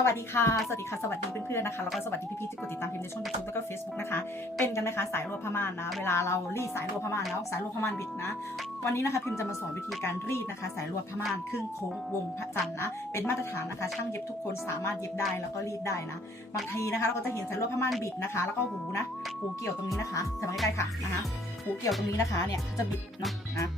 สวัสดีค่ะ สวัสดีค่ะ สวัสดีเพื่อนๆนะคะ แล้วก็สวัสดีพี่ๆที่กดติดตามพิมพ์ในช่องยูทูบแล้วก็ Facebook นะคะ เป็นกันนะคะสายรัวพม่านนะ เวลาเรารีดสายรัวพม่านแล้วสายรัวพม่านบิดนะ วันนี้นะคะพิมพ์จะมาสอนวิธีการรีดนะคะ สายรัวพม่านครึ่งโค้งวงพระจันทร์นะ เป็นมาตรฐานนะคะ ช่างเย็บทุกคนสามารถเย็บได้แล้วก็รีดได้นะ บางทีนะคะเราก็จะเห็นสายรัวพม่านบิดนะคะ แล้วก็หูนะ หูเกี่ยวตรงนี้นะคะทำใกล้ๆค่ะนะคะ หูเกี่ยวตรงนี้นะคะ เนี่ยจะบิดเนาะนะ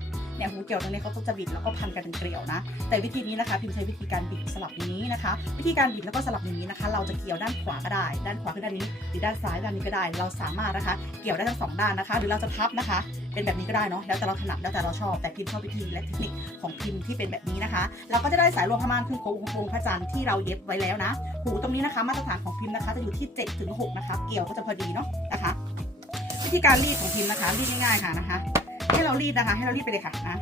เนี่ยหูเกี่ยวตรงนี้เขาก็จะบิดแล้วก็พันกันเป็นเกลียวนะ แต่วิธีนี้นะคะพิมใช้วิธีการบิดสลับนี้นะคะ วิธีการบิดแล้วก็สลับอย่างนี้นะคะ เราจะเกี่ยวด้านขวาก็ได้ ด้านขวาคือด้านนี้ หรือด้านซ้ายด้านนี้ก็ได้ เราสามารถนะคะ เกี่ยวได้ทั้งสองด้านนะคะ หรือเราจะทับนะคะ เป็นแบบนี้ก็ได้เนาะ แล้วแต่เราถนัดแล้วแต่เราชอบ แต่พิมชอบวิธีและเทคนิคของพิมที่เป็นแบบนี้นะคะ เราก็จะได้สายรวมพม่านครึ่งโค้งวงพระจันทร์ที่เราเย็บไว้แล้วนะ หูตรงนี้นะคะมาตรฐานของพิมนะคะจะอยู่ที่7ถึง6นะคะ เกี่ยวก็จะพอดีเนาะนะคะ วิธีการรีดของพิมนะคะรีดง่ายๆค่ะนะคะ ให้เรารีดนะคะ ให้เรารีดไปเลยค่ะนะ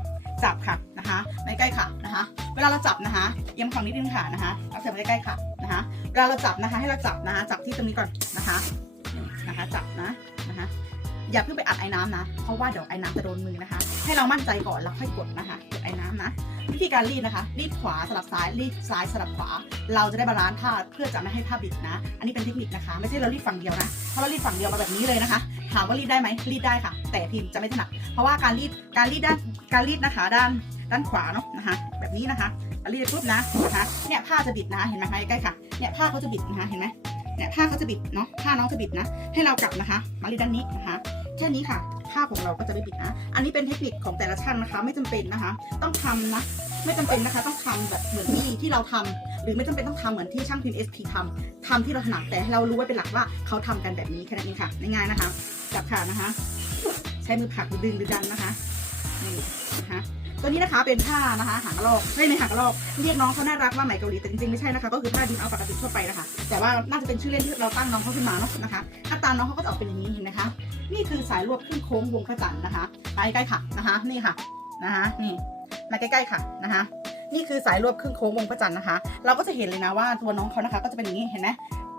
จับค่ะนะคะในใกล้ค่ะนะคะ เวลาเราจับนะคะเอียงฝั่งนิดนึงค่ะนะคะเอาเสียบใกล้ๆค่ะนะคะเวลาเราจับนะคะ ให้เราจับนะคะจับที่ตรงนี้ก่อนนะคะนะคะจับนะนะคะ อย่าเพิ่งไปอัดไอ้น้ำนะ เพราะว่าเดี๋ยวไอ้น้ำจะโดนมือนะคะ ให้เรามั่นใจก่อนแล้วค่อยกดนะคะกดไอ้น้ำนะ วิธีการรีดนะคะ รีดขวาสลับซ้าย รีดซ้ายสลับขวา เราจะได้บาลานซ์ท่าเพื่อจะไม่ให้ผ้าบิดนะ อันนี้เป็นเทคนิคนะคะ ไม่ใช่เรารีดฝั่งเดียวนะ เพราะเรารีดฝั่งเดียวมาแบบนี้เลยนะคะ ถามว่ารีดได้ไหมรีดได้ค่ะ แต่พิมพ์จะไม่ถนัด เพราะว่าการรีด การรีดด้าน การรีดนะคะ ด้านด้านขวาเนาะนะคะ แบบนี้นะคะรีดปุ๊บนะนะคะ เนี่ยผ้าจะบิดนะ เห็นไหมคะใกล้ๆค่ะ เนี่ยผ้าเขาจะบิดนะคะ เห็นไหม เนี่ยผ้าเขาจะบิดเนาะผ้าน้องจะบิดนะ ให้เรากลับนะคะ มารีดด้านนี้นะคะแค่นี้ค่ะผ้าของเราก็จะไม่บิดนะ อันนี้เป็นเทคนิคของแต่ละช่างนะคะ ไม่จำเป็นนะคะ ต้องทำนะ ไม่จำเป็นนะคะ ต้องทำแบบเหมือนที่ที่เราทำหรือไม่จำเป็นต้องทำเหมือนที่ช่างพิมพ์ SP ทำทำที่เราถนัดแต่เรารู้ไว้เป็นหลักว่าเขาทำกันแบบนี้แค่นั้นเองค่ะง่ายๆนะคะจับขานะคะ ใช้มือผลักดึงหรือดันนะคะนี่นะคะ ตัวนี้นะคะเป็นผ้านะคะหางกระรอกไม่ในหางกระรอกเรียกน้องเขาน่ารักว่าไหมเกาหลีแต่จริงๆไม่ใช่นะคะก็คือผ้าดินเอาปกติทั่วไปนะคะแต่ว่าน่าจะเป็นชื่อเล่นที่เราตั้งน้องเขาขึ้นมาเนาะนะคะหน้าตาน้องเขาก็จะออกเป็นอย่างนี้เห็นไหมคะ นี่คือสายรวบขึ้นโค้งวงพระจันนะคะไปใกล้ๆค่ะนะคะ นี่ค่ะนะคะนี่มาใกล้ๆค่ะนะคะนี่คือสายรวบครึ่งโค้งวงพระจันทร์นะคะ เราก็จะเห็นเลยนะว่าตัวน้องเขานะคะ ก็จะเป็นอย่างนี้เห็นไหม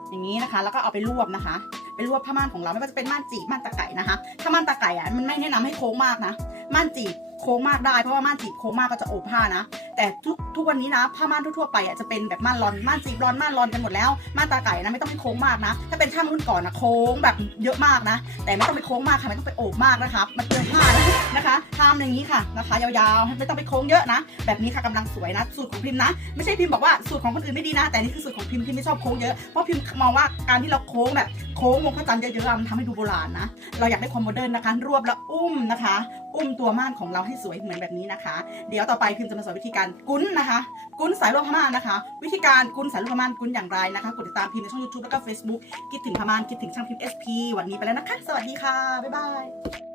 อย่างนี้นะคะ แล้วก็เอาไปรวบนะคะ ไปรวบผ้าม่านของเราไม่ว่าจะเป็นม่านจีบม่านตะไก่นะคะ ถ้าม่านตะไก่อะมันไม่แนะนำให้โค้งมากนะม่านจีบ โค้งมากได้เพราะว่าม่านจีบโค้งมากก็จะโอบผ้านะ แต่ทุกทุกวันนี้นะผ้าม่านทั่วๆไปอะจะเป็นแบบม่านรอนม่านจีบรอนม่านรอนกันหมดแล้วม่านตาไก่นะไม่ต้องให้โค้งมากนะ ถ้าเป็นช่างรุ่นก่อนนะโค้งแบบเยอะมากนะ แต่ไม่ต้องไปโค้งมากค่ะไม่ต้องไปโอบมากนะคะมันเกินผ้านะนะคะทำอย่างนี้ค่ะนะคะ ยาวๆไม่ต้องไปโค้งเยอะนะ แบบนี้ค่ะกำลังสวยนะ สูตรของพิมพ์นะ ไม่ใช่พิมพ์บอกว่าสูตรของคนอื่นไม่ดีนะ แต่นี่คือสูตรของพิมพ์พิมพ์ไม่ชอบโค้งเยอะเพราะพิมพ์มองว่าการที่เราโค้งแบบ โค้งมงพระจันทร์เยอะๆมันทำให้ดูโบราณนะ เราอยากได้ความโมเดิร์นนะคะ รวบแล้วอุ้มนะคะ อุ้มตัวม่านของเราให้สวยเหมือนแบบนี้นะคะ เดี๋ยวต่อไปพิมจะมาสอนวิธีการกุ้นนะคะ กุ้นสายลวดพม่านนะคะ วิธีการกุ้นสายลวดพม่านกุ้นอย่างไรนะคะ กดติดตามพิมในช่อง YouTube แล้วก็ Facebook คิดถึงพม่านคิดถึงช่างพิมพ์ SP วันนี้ไปแล้วนะคะ สวัสดีค่ะบ๊ายบาย